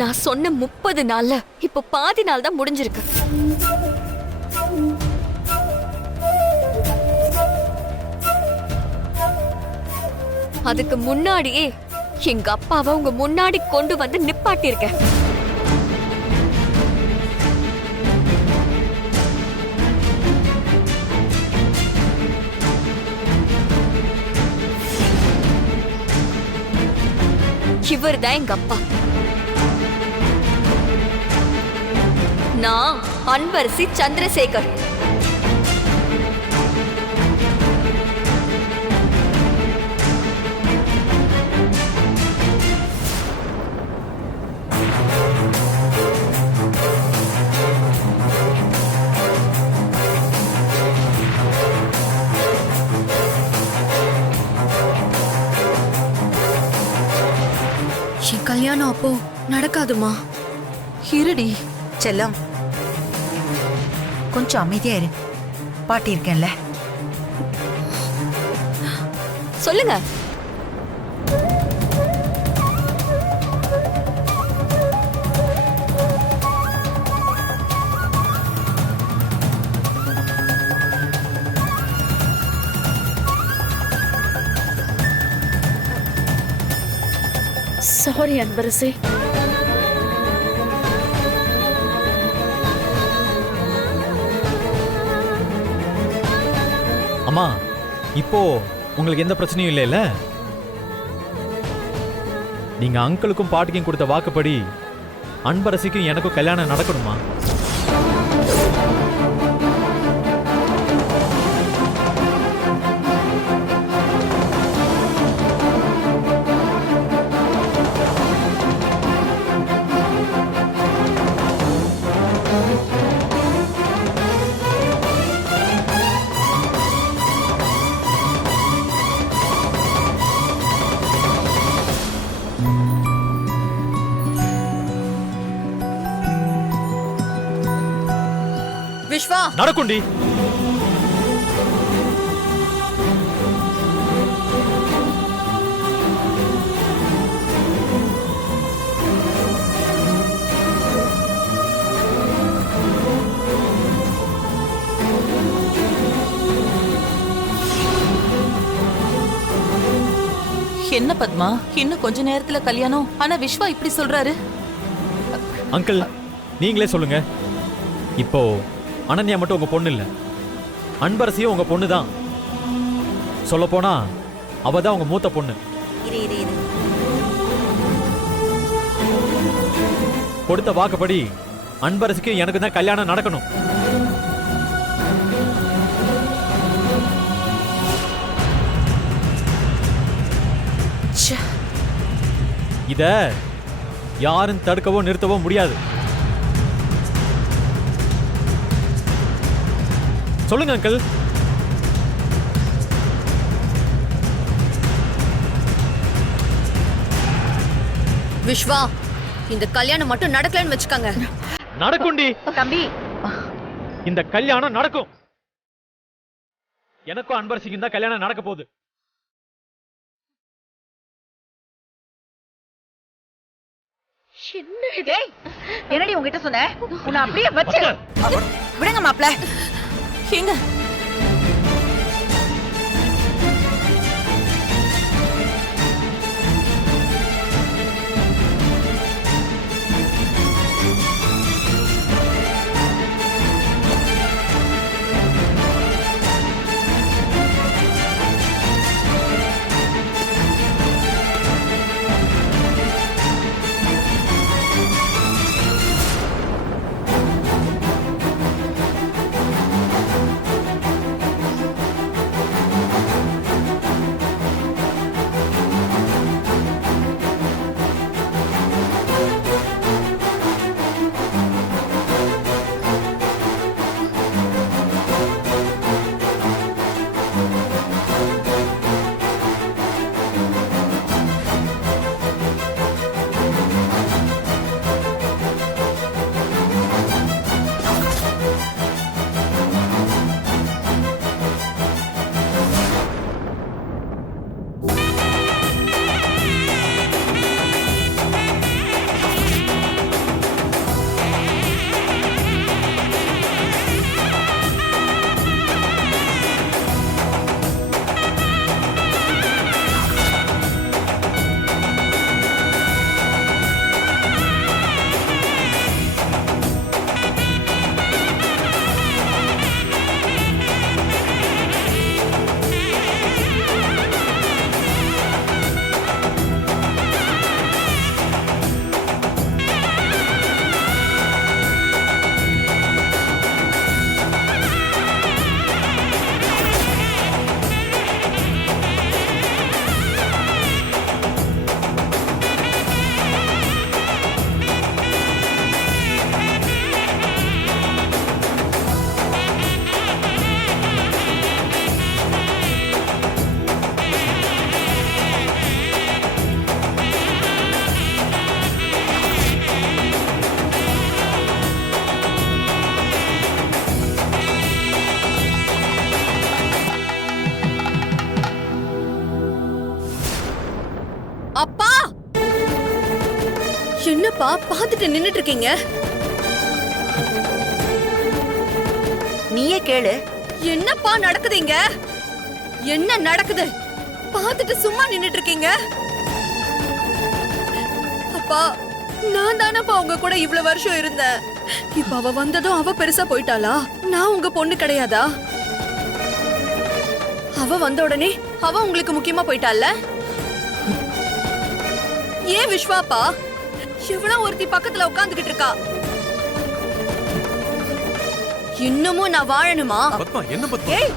நான் சொன்ன 30 நாள்ல இப்ப பாதி நாள் தான் முடிஞ்சிருக்கு. அதுக்கு முன்னாடியே எங்க அப்பாவை உங்க முன்னாடி கொண்டு வந்து நிப்பாட்டியிருக்கேன். இவர்தான் எங்க அப்பா. நான் அன்பரசி சந்திரசேகர். என் கல்யாணம் அப்போ நடக்காதுமா. இருடி செல்லம், கொஞ்சம் அமைதியா இரு. பாட்டி இருக்கேன்ல. சொல்லுங்க. சாரி அன்பரசி. அம்மா, இப்போ உங்களுக்கு எந்த பிரச்சனையும் இல்லைல்ல? நீங்க அங்கிளுக்கும் பாட்டிக்கும் கொடுத்த வாக்குப்படி அன்பரசிக்கும் எனக்கும் கல்யாணம் நடக்கணுமா? விஸ்வா, நடக்கும்டி. என்ன பத்மா, இன்னும் கொஞ்ச நேரத்துல கல்யாணம். ஆனா விஸ்வா இப்படி சொல்றாரு. அங்கிள், நீங்களே சொல்லுங்க. இப்போ அனன்யா மட்டும் உங்க பொண்ணு இல்ல, அன்பரசியும் உங்க பொண்ணு தான். சொல்ல போனா அவ தான் உங்க மூத்த பொண்ணு. கொடுத்த வாக்குப்படி அன்பரசிக்கு எனக்கு தான் கல்யாணம் நடக்கணும். இத யாரும் தடுக்கவோ நிறுத்தவோ முடியாது. சொல்லுங்க அங்கிள். விஸ்வா, இந்த கல்யாணம் மட்டும் நடக்கலன்னு வச்சுக்கோங்க. நடக்கும்டி தம்பி, இந்த கல்யாணம் நடக்கும். எனக்கும் அன்பரசிக்கும் தான் கல்யாணம் நடக்க போகுது. என்னடி உங்ககிட்ட சொன்ன உன்னை அப்படியே வச்சு விடுங்க மாப்ள. ஏங்க அப்பா, என்னப்பா பாத்துட்டு நின்னுட்டு இருக்கீங்க? நீயே கேளு. என்னப்பா நடக்குதுங்க? என்ன நடக்குது? பாத்துட்டு சும்மா நின்னுட்டு இருக்கீங்க? அப்பா, நான் தானப்பா உங்க கூட இவ்வளவு வருஷம் இருந்தேன். இப்ப அவ வந்ததும் அவ பெருசா போயிட்டாளா? நான் உங்க பொண்ணு கிடையாதா? அவ வந்த உடனே அவ உங்களுக்கு முக்கியமா போயிட்டால? ஏன் விஸ்வாப்பா எவ்வளவு ஒருத்தி பக்கத்துல உட்கார்ந்துகிட்டு இருக்கா? இன்னமும் நான் வாழணுமா? பத்மா, என்ன பத்மா? ஏய்,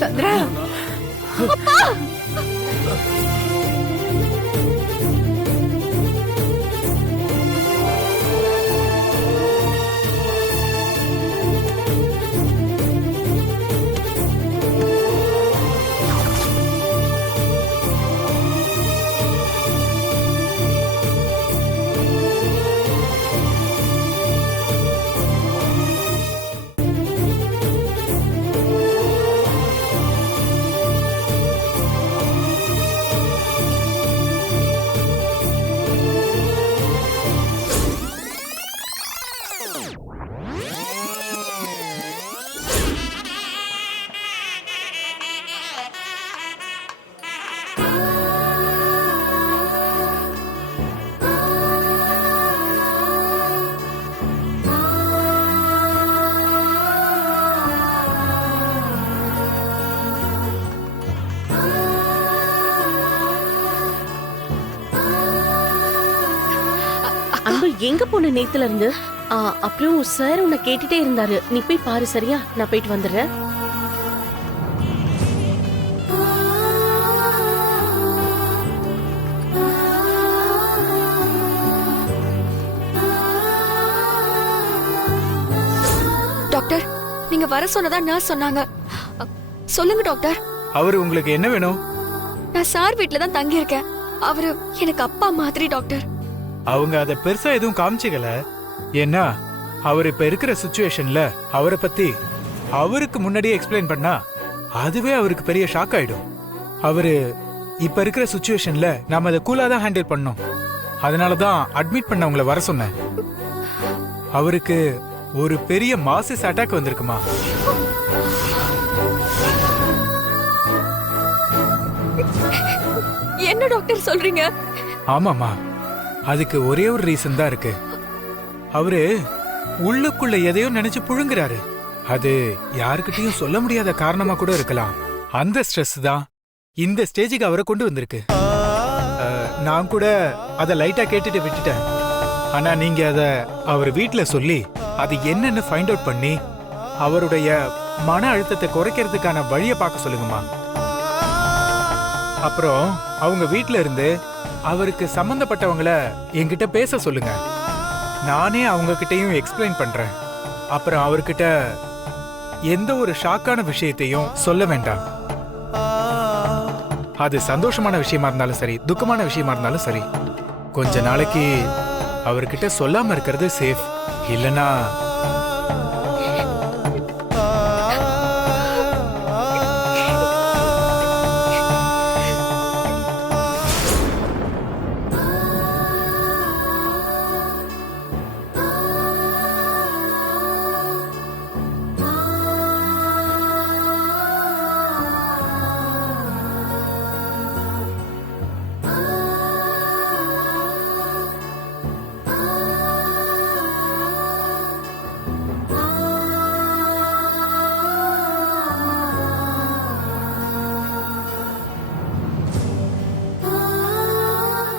சந்திரா, எங்க போன நேத்துல இருந்து? அப்புறம் சார் உன்னை கேட்டுட்டே இருந்தாரு. நீ போய் பாரு, சரியா? நான் போயிட்டு வந்துடுறேன். டாக்டர், நீங்க வர சொன்னதா நர்ஸ் சொன்னாங்க. சொல்லுங்க டாக்டர். அவரு உங்களுக்கு என்ன வேணும்? நான் சார் வீட்ல தான் தங்கி இருக்கேன். அவரு எனக்கு அப்பா மாதிரி டாக்டர். அவங்க அத பெருசா எதுவும் காமிச்சிக்கல. ஏன்னா அவர் இப்ப இருக்கிற சிச்சுவேஷன்ல அவரை பத்தி அவருக்கு முன்னாடியே எக்ஸ்பிளைன் பண்ணா அதுவே அவருக்கு பெரிய ஷாக் ஆயிடும். அவரு இப்ப இருக்கிற சிச்சுவேஷன்ல நாம அதை கூலா தான் ஹேண்டில் பண்ணோம். அதனாலதான் அட்மிட் பண்ண உங்களை வர சொன்னேன். அவருக்கு ஒரு பெரிய மாசிஸ் அட்டாக் வந்திருக்குமா. என்ன டாக்டர் சொல்றீங்க? ஆமாமா, அதுக்கு ஒரே ஒரு ரீசன் தான் இருக்கு. அவரு உள்ளுக்குள்ள எதையோ நினைச்சு புழுங்குறாரு. அது யாருக்கிட்டையும் சொல்ல முடியாத காரணமா கூட இருக்கலாம். அந்த ஸ்ட்ரெஸ் தான் இந்த ஸ்டேஜுக்கு அவரை கொண்டு வந்திருக்கு. நான் கூட அதை லைட்டா கேட்டுட்டு விட்டுட்டேன். ஆனா நீங்க அத அவர் வீட்டுல சொல்லி அது என்னன்னு ஃபைண்ட் அவுட் பண்ணி அவருடைய மன அழுத்தத்தை குறைக்கிறதுக்கான வழியை பார்க்க சொல்லுங்கம்மா. அப்புறம் அவங்க வீட்டுல இருந்து அவருக்கு சம்பந்தப்பட்டவங்கள என்கிட்ட பேச சொல்லுங்க. நானே அவங்க கிட்டையும் எக்ஸ்பிளைன் பண்றேன். அப்புறம் அவர்கிட்ட எந்த ஒரு ஷாக்கான விஷயத்தையும் சொல்ல வேண்டாம். அது சந்தோஷமான விஷயமா இருந்தாலும் சரி, துக்கமான விஷயமா இருந்தாலும் சரி, கொஞ்ச நாளைக்கு அவர்கிட்ட சொல்லாம இருக்கிறது சேஃப். இல்லனா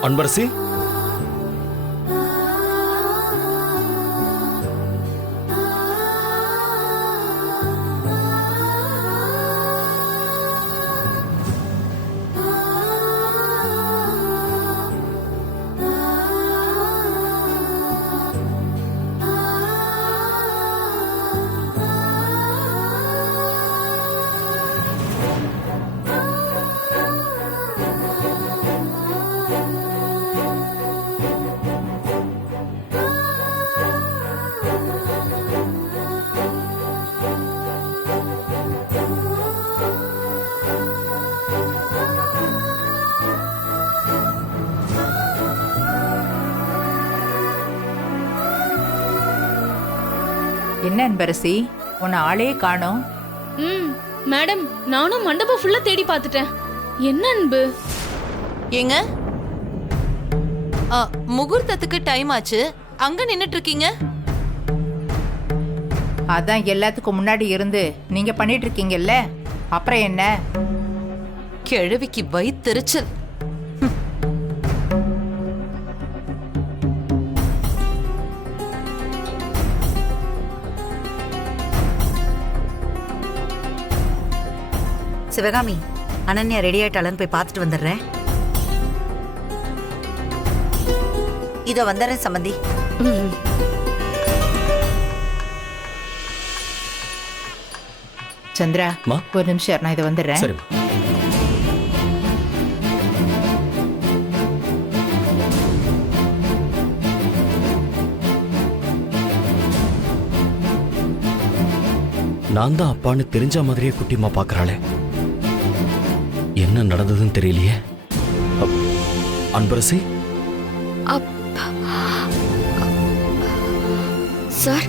அன்பரசி, என்ன அன்பரசி, உன்னை ஆளே காணோம். மேடம், நானும் மண்டபம் ஃபுல்லா தேடி பார்த்துட்டேன். என்ன அன்பு? ஏங்க, முகூர்த்தத்துக்கு டைம் ஆச்சு, அங்க நின்னுட்டு இருக்கீங்க. அதான் எல்லாத்துக்கும் முன்னாடி இருந்து நீங்க பண்ணிட்டு இருக்கீங்கல்ல, அப்புறம் என்ன? கிழவிக்கு வயித்தெரிச்சல். சிவகாமி, அனன்யா ரெடி ஆயிட்டாளன்னு போய் பார்த்துட்டு வந்துடுறேன். இதோ வந்துடுறேன் சம்பந்தி. சந்திரா, ஒரு நிமிஷம், நான் இதை வந்துடுறேன். சரி. நான் தான் அப்பான்னு தெரிஞ்ச மாதிரியே குட்டிமா பாக்குறாளே. என்ன நடந்ததுன்னு தெரியலையே. அன்பரசி, சார்,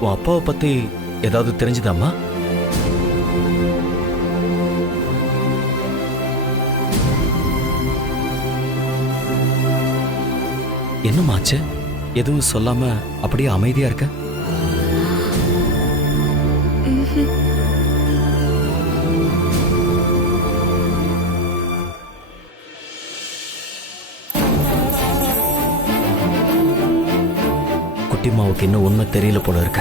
உன் அப்பாவை பத்தி ஏதாவது தெரிஞ்சுதாம்மா? என்னமாச்சு? எதுவும் சொல்லாம அப்படியே அமைதியா இருக்க? குட்டிமாவுக்கு இன்னும் உண்மை தெரியல போல இருக்க.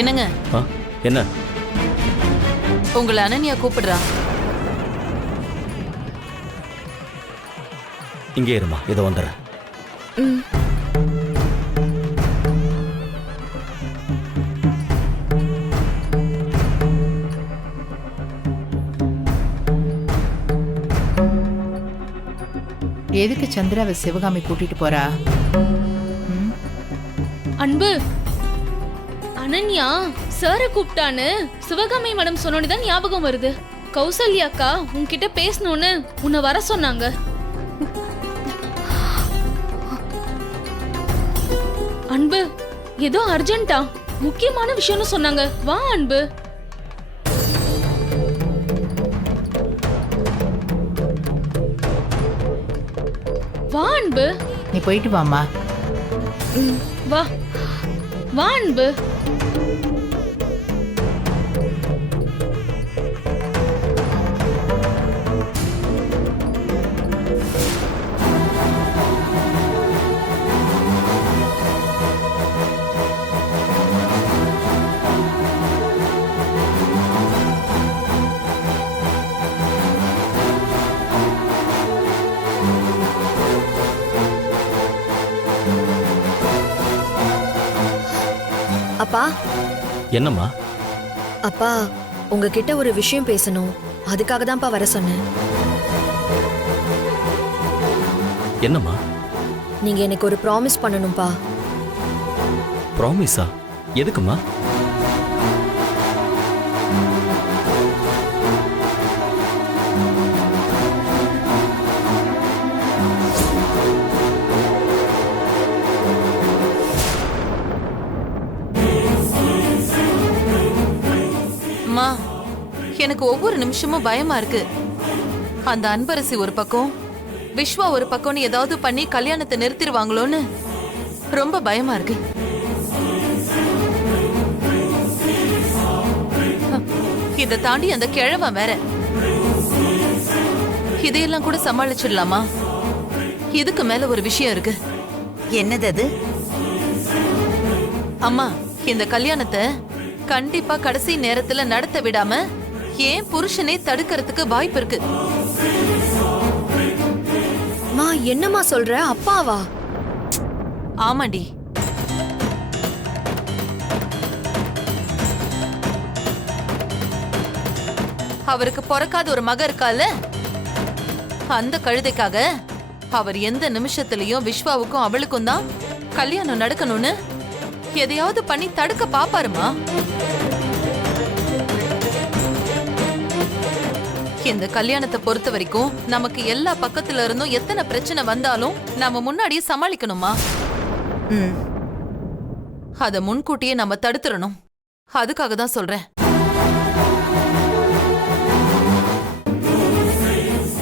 என்னங்க, ஆ, என்ன? உங்களை அனன்யா கூப்பிடுறா. இங்கே இருமா, இதோ வந்துடுறேன். எதுக்கு சந்திராவை சிவகாமி கூட்டிட்டு போறா? அன்பு, அனன்யா சார கூப்பிட்டான்னு சிவகாமி மேடம் சொன்னோன்னு ஞாபகம் வருது. கௌசல்யாக்கா உன்கிட்ட பேசணும்னு உன்னை வர சொன்னாங்க. அன்பு, ஏதோ அர்ஜென்ட்டா முக்கியமான விஷயம்னு சொன்னாங்க. வா அன்பு. வா அன்பு. நீ போயிட்டு வாமா. வா வா அன்பு. அப்பா, என்னம்மா? அப்பா உங்ககிட்ட ஒரு விஷயம் பேசணும். அதுக்காக தான்ப்பா வர சொன்னேன். என்னம்மா? நீங்க எனக்கு ஒரு ப்ராமிஸ் பண்ணணும்பா. ப்ராமிஸா? எதுக்குமா? அம்மா, எனக்கு ஒவ்வொரு நிமிஷமும் பயமா இருக்கு. அந்த அன்பரசி ஒரு பக்கம், விஸ்வா ஒரு பக்கம்னு ஏதாவது பண்ணி கல்யாணத்தை நிறுத்திடுவாங்களோன்னு ரொம்ப பயமா இருக்கு. இதை தாண்டி அந்த கிழவன் வேற. இதையெல்லாம் கூட சமாளிச்சிடலாமா? இதுக்கு மேல ஒரு விஷயம் இருக்கு. என்னது அது? அம்மா, இந்த கல்யாணத்தை கண்டிப்பா கடைசி நேரத்துல நடத்த விடாம ஏன் புருஷனை தடுக்கிறதுக்கு வாய்ப்பு இருக்கு. மா, என்னம்மா சொல்ற? அப்பாவா? ஆமாண்டி. அவருக்கு பிறக்காத ஒரு மக இருக்கால, அந்த கழுதைக்காக அவர் எந்த நிமிஷத்துலயும் விஸ்வாவுக்கும் அவளுக்கும் தான் கல்யாணம் நடக்கணும்னு எதையாவது பண்ணி தடுக்க பாப்பாருமா. இந்த கல்யாணத்தை பொறுத்த வரைக்கும் நமக்கு எல்லா பக்கத்துல இருந்தும் எத்தனை பிரச்சனை வந்தாலும் நாம முன்னாடியே சமாளிக்கணுமா. அத முன்கூட்டியே நம்ம தடுத்துறணும். அதுக்காக தான் சொல்றேன்.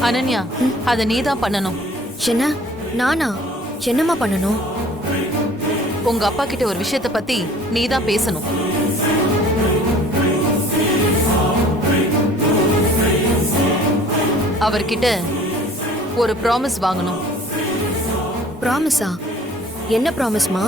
அனன்யா, அத நீதான் பண்ணணும். என்ன? நானா? என்னம்மா பண்ணணும்? உங்க அப்பா கிட்ட ஒரு விஷயத்தை பத்தி நீதான் பேசணும். அவர்கிட்ட ஒரு ப்ராமிஸ் வாங்கணும். ப்ராமிஸா? என்ன ப்ராமிஸ்மா?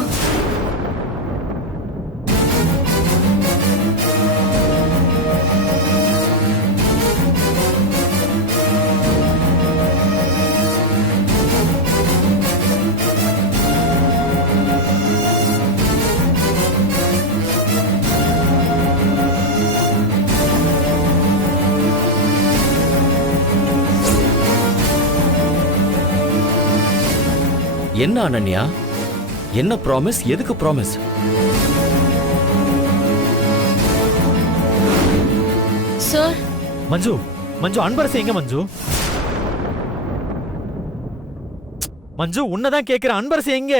என்ன அனன்யா? என்ன ப்ராமிஸ்? எதுக்கு ப்ராமிஸ்? சார், மஞ்சு, மஞ்சு, அன்பரசி எங்க மஞ்சு? மஞ்சு, உன்னதான் கேக்குற, அன்பரசி எங்க?